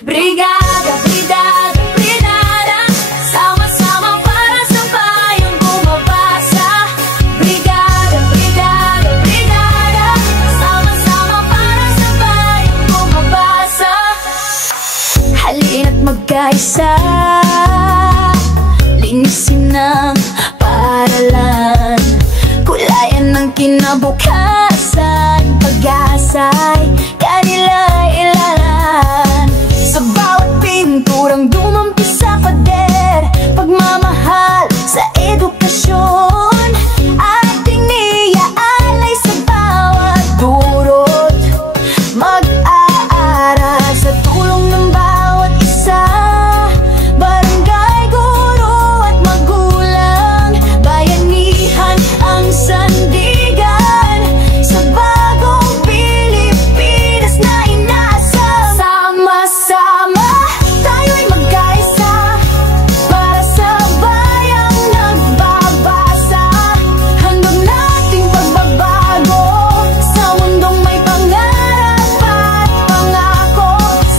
Brigada, brigada, brigada, sama-sama para sa bayang bumabasa. Brigada, brigada, brigada, sama-sama para sa bayang bumabasa. Halina't magkaisa, linisin ng paaralan, kulayan ng kinabukasan, pag-asa'y kanila'y ilalan. Sa bawat pinturang dumampi sa pader, pagmamahal sa edukasyon, ating niaalay sa bawat durot. Mag-aaral sa tulong ng bawat isa, barangay, guro at magulang, bayanihan ang sandigan sa bagong Pilipinas na inaasam. Sama-sama tayo'y magkaisa para sa bayang nagbabasa. Handog nating pagbabago sa mundong may pangarap at pangako.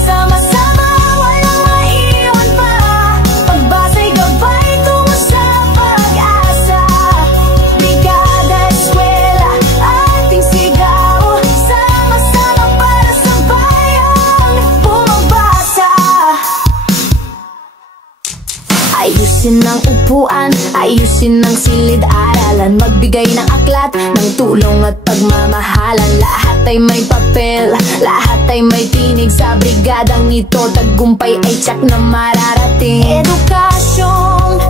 Sama-sama walang maiwan pa, pagbasa'y gabay tungo sa pag-asa. Brigada, eskwela, ating sigaw, sama-sama para sa bayang bumabasa. Ayusin ang upuan, ayusin ang silid-aralan, magbigay ng aklat, ng tulong at pagmamahalan. Lahat ay may papel, lahat ay may tinig. Sa brigadang ito, tagumpay ay tiyak na mararating. Edukasyong